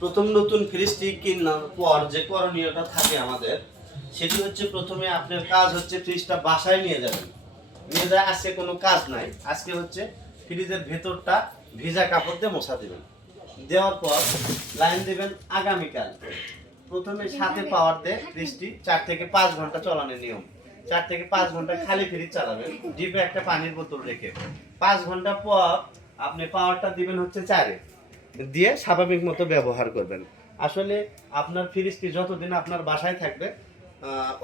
প্রথম নতুন ফ্রিজটি কেনার পর যে করণীয়টা থাকে আমাদের, সেটি হচ্ছে প্রথমে আপনার কাজ হচ্ছে ফ্রিজটা বাসায় নিয়ে যাবেন। নিয়ে যায় আজকে কোনো কাজ নাই, আজকে হচ্ছে ফ্রিজের ভেতরটা ভিজা কাপড় দিয়ে মোছা দেবেন। দেওয়ার পর লাইন দেবেন আগামীকাল। প্রথমে সাথে পাওয়ার দিয়ে ফ্রিজটি 4 থেকে 5 ঘন্টা চালানোর নিয়ম। 4 থেকে 5 ঘন্টা খালি ফ্রিজ চালাবেন, ডিপে একটা পানির বোতল রেখে। 5 ঘন্টা পর আপনি পাওয়ারটা দিবেন হচ্ছে 4-এ, দিয়ে স্বাভাবিক মতো ব্যবহার করবেন। আসলে আপনার ফ্রিজটি যতদিন আপনার বাসায় থাকবে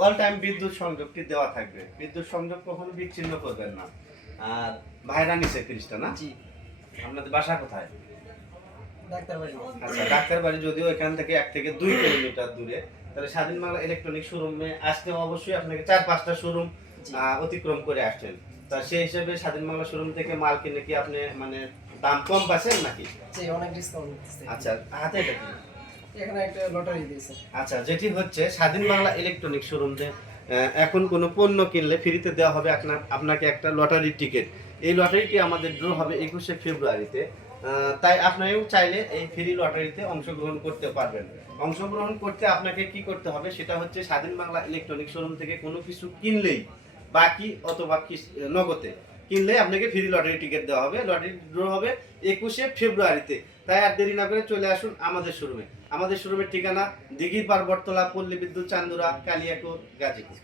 অল টাইম বিদ্যুৎ সংযোগটি দেওয়া থাকবে, বিদ্যুৎ সংযোগ কখনো বিচ্ছিন্ন করবেন না। আর ভাইরা নিচে ফ্রিজটা না, জি আপনাদের বাসা কোথায়? ডাক্তার বাড়ি। আচ্ছা, ডাক্তার বাড়ি যদিও এখান থেকে 1 থেকে 2 কিলোমিটার দূরে, তাহলে স্বাধীন বাংলা ইলেকট্রনিক শোরুমে আসতে অবশ্যই আপনাকে 4-5টা শোরুম অতিক্রম করে আসছেন। তা সেই হিসেবে স্বাধীন বাংলা শোরুম থেকে মাল কিনে কি আপনি মানে দাম কম পাচ্ছেন নাকি? জি অনেক ডিসকাউন্ট দিচ্ছে। আচ্ছা, হাতে এটা কি? এখানে একটা লটারি দিয়েছে। আচ্ছা, যেটি হচ্ছে স্বাধীন বাংলা ইলেকট্রনিক শোরুমে এখন কোনো পণ্য কিনলে ফ্রিতে দেওয়া হবে আপনাকে একটা লটারি টিকিট। এই লটারিটি আমাদের ড্র হবে 21শে ফেব্রুয়ারিতে। তাই আপনারাও চাইলে এই ফ্রি লটারিতে অংশগ্রহণ করতে পারবেন। অংশগ্রহণ করতে আপনাকে কি করতে হবে সেটা হচ্ছে স্বাধীন বাংলা ইলেকট্রনিক শোরুম থেকে কোনো কিছু কিনলেই, বাকি অথবা নগদে কিনলে আপনাকে ফ্রি লটারি টিকিট দেওয়া হবে। লটারি ড্র হবে 21শে ফেব্রুয়ারিতে। তাই আর দেরি না করে চলে আসুন আমাদের শোরুমে। আমাদের শোরুমের ঠিকানা দিঘির পার বটতলা, পল্লী বিদ্যুৎ, চান্দুরা, কালিয়াকৈর, গাজীপুর।